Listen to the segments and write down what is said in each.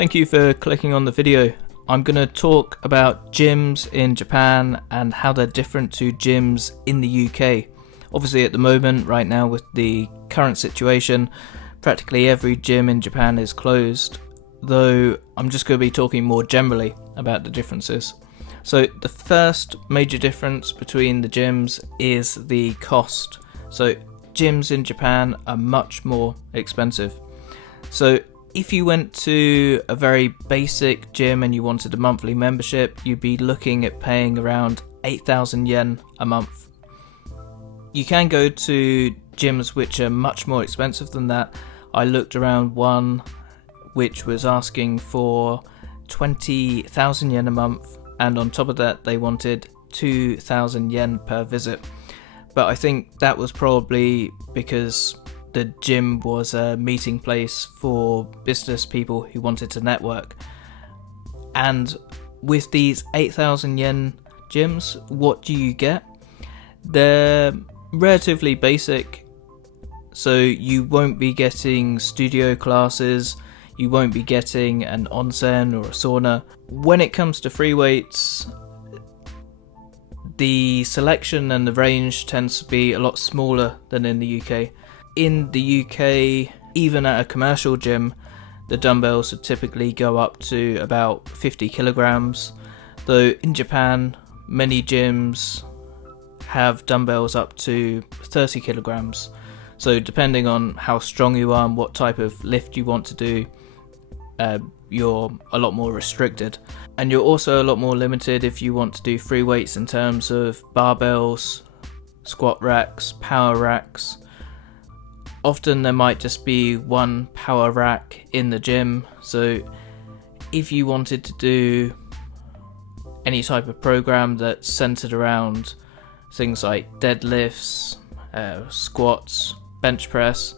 Thank you for clicking on the video. I'm going to talk about gyms in Japan and how they're different to gyms in the UK. Obviously at the moment, right now with the current situation, practically every gym in Japan is closed, though I'm just going to be talking more generally about the differences. So the first major difference between the gyms is the cost. So gyms in Japan are much more expensive. So if you went to a very basic gym and you wanted a monthly membership, you'd be looking at paying around 8,000 yen a month. You can go to gyms which are much more expensive than that. I looked around one which was asking for 20,000 yen a month, and on top of that they wanted 2,000 yen per visit. But I think that was probably because the gym was a meeting place for business people who wanted to network. And with these 8,000 yen gyms, what do you get? They're relatively basic, so you won't be getting studio classes, you won't be getting an onsen or a sauna. When it comes to free weights, the selection and the range tends to be a lot smaller than in the UK. In the UK, even at a commercial gym, the dumbbells would typically go up to about 50 kilograms, though in Japan, many gyms have dumbbells up to 30 kilograms. So depending on how strong you are and what type of lift you want to do, you're a lot more restricted. And you're also a lot more limited if you want to do free weights in terms of barbells, squat racks, power racks. Often there might just be one power rack in the gym, so if you wanted to do any type of program that's centered around things like deadlifts, squats, bench press,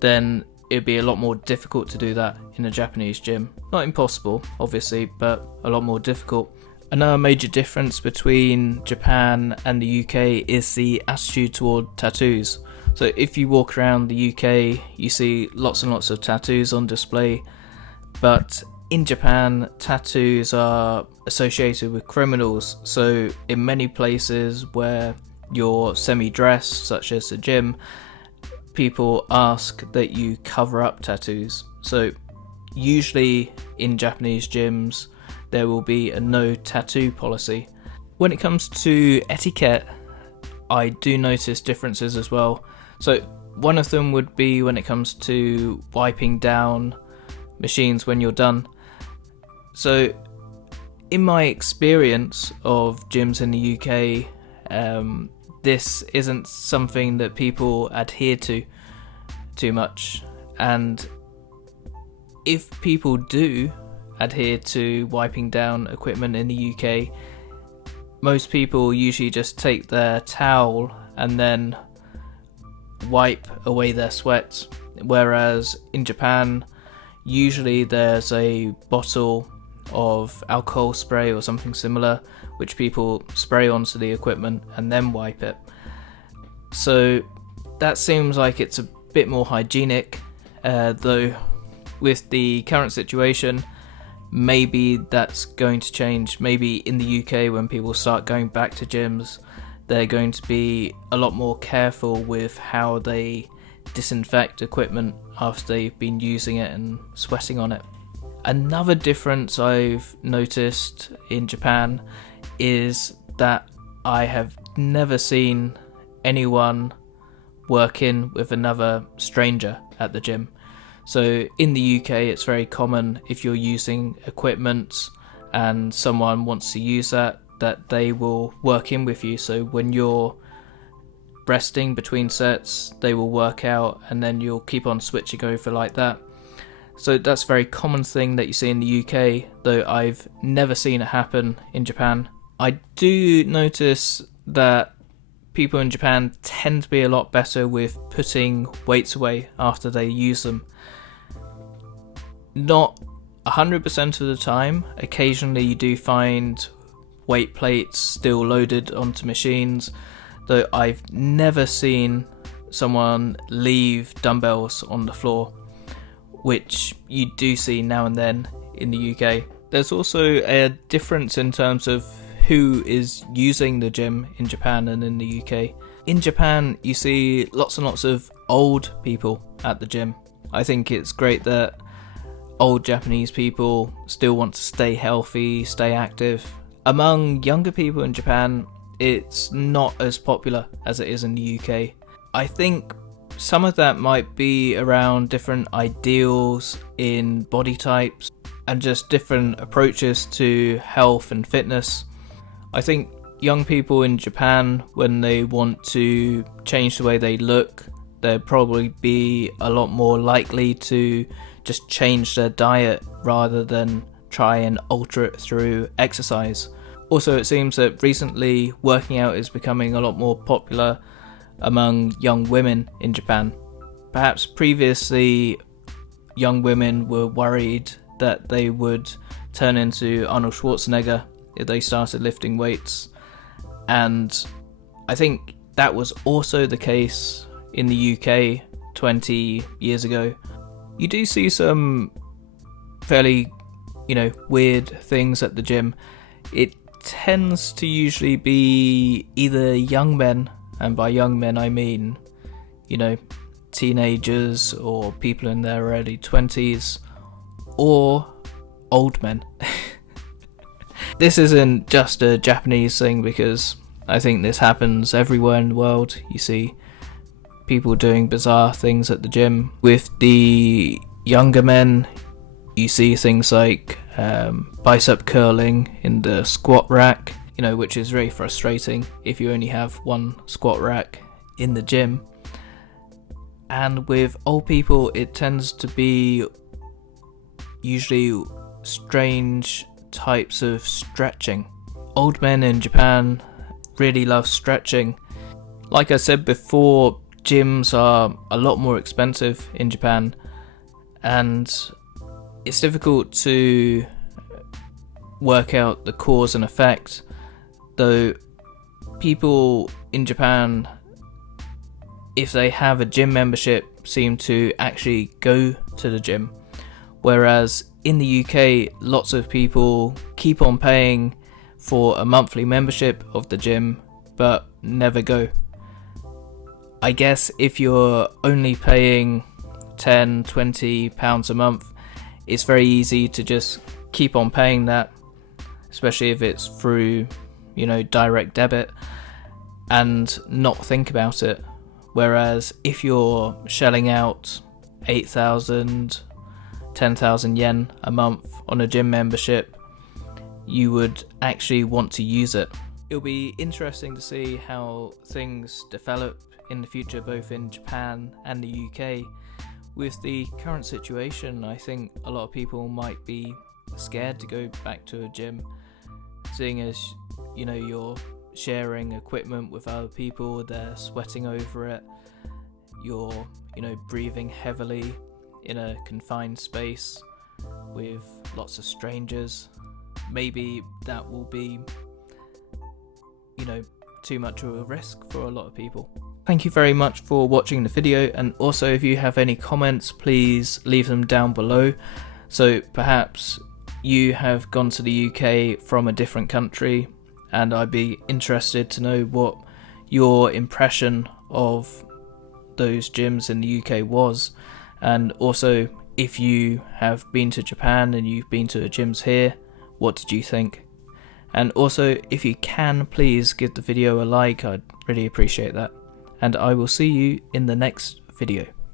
then it'd be a lot more difficult to do that in a Japanese gym. Not impossible, obviously, but a lot more difficult. Another major difference between Japan and the UK is the attitude toward tattoos. So if you walk around the UK, you see lots and lots of tattoos on display, but in Japan, tattoos are associated with criminals. So in many places where you're semi-dressed, such as the gym, people ask that you cover up tattoos. So usually in Japanese gyms, there will be a no tattoo policy. When it comes to etiquette, I do notice differences as well. So one of them would be when it comes to wiping down machines when you're done. So in my experience of gyms in the UK, this isn't something that people adhere to too much. And if people do adhere to wiping down equipment in the UK, most people usually just take their towel and then wipe away their sweat, whereas in Japan usually there's a bottle of alcohol spray or something similar which people spray onto the equipment and then wipe it. So that seems like it's a bit more hygienic, though with the current situation maybe that's going to change. Maybe in the UK, when people start going back to gyms, they're going to be a lot more careful with how they disinfect equipment after they've been using it and sweating on it. Another difference I've noticed in Japan is that I have never seen anyone work in with another stranger at the gym. So in the UK, it's very common if you're using equipment and someone wants to use that they will work in with you. So when you're resting between sets, they will work out and then you'll keep on switching over like that. So that's a very common thing that you see in the UK, though I've never seen it happen in Japan. I do notice that people in Japan tend to be a lot better with putting weights away after they use them. Not 100% of the time. Occasionally you do find weight plates still loaded onto machines, though I've never seen someone leave dumbbells on the floor. which you do see now and then in the UK. There's also a difference in terms of who is using the gym in Japan and in the UK. In Japan, you see lots and lots of old people at the gym. I think it's great that old Japanese people still want to stay healthy, stay active. Among younger people in Japan, it's not as popular as it is in the UK. I think some of that might be around different ideals in body types and just different approaches to health and fitness. I think young people in Japan, when they want to change the way they look, they'd probably be a lot more likely to just change their diet rather than try and alter it through exercise. Also, it seems that recently working out is becoming a lot more popular among young women in Japan. Perhaps previously young women were worried that they would turn into Arnold Schwarzenegger if they started lifting weights, and I think that was also the case in the UK 20 years ago. You do see some fairly, weird things at the gym. It tends to usually be either young men, and by young men I mean, teenagers or people in their early 20s, or old men. This isn't just a Japanese thing, because I think this happens everywhere in the world. You see people doing bizarre things at the gym. With the younger men, you see things like bicep curling in the squat rack, which is very frustrating if you only have one squat rack in the gym. And with old people, it tends to be usually strange types of stretching. Old men in Japan really love stretching. Like I said before, gyms are a lot more expensive in Japan, and it's difficult to work out the cause and effect, though people in Japan, if they have a gym membership, seem to actually go to the gym, whereas in the UK lots of people keep on paying for a monthly membership of the gym but never go. I guess if you're only paying £10-20 a month, it's very easy to just keep on paying that, especially if it's through direct debit, and not think about it. Whereas if you're shelling out 8,000, 10,000 yen a month on a gym membership, you would actually want to use it. It'll be interesting to see how things develop in the future, both in Japan and the UK. With the current situation, I think a lot of people might be scared to go back to a gym, seeing as you're sharing equipment with other people, they're sweating over it, you're breathing heavily in a confined space with lots of strangers. Maybe that will be too much of a risk for a lot of people. Thank you very much for watching the video, and also if you have any comments, please leave them down below. So perhaps you have gone to the UK from a different country, and I'd be interested to know what your impression of those gyms in the UK was. And also, if you have been to Japan and you've been to the gyms here, what did you think? And also, if you can, please give the video a like, I'd really appreciate that. And I will see you in the next video.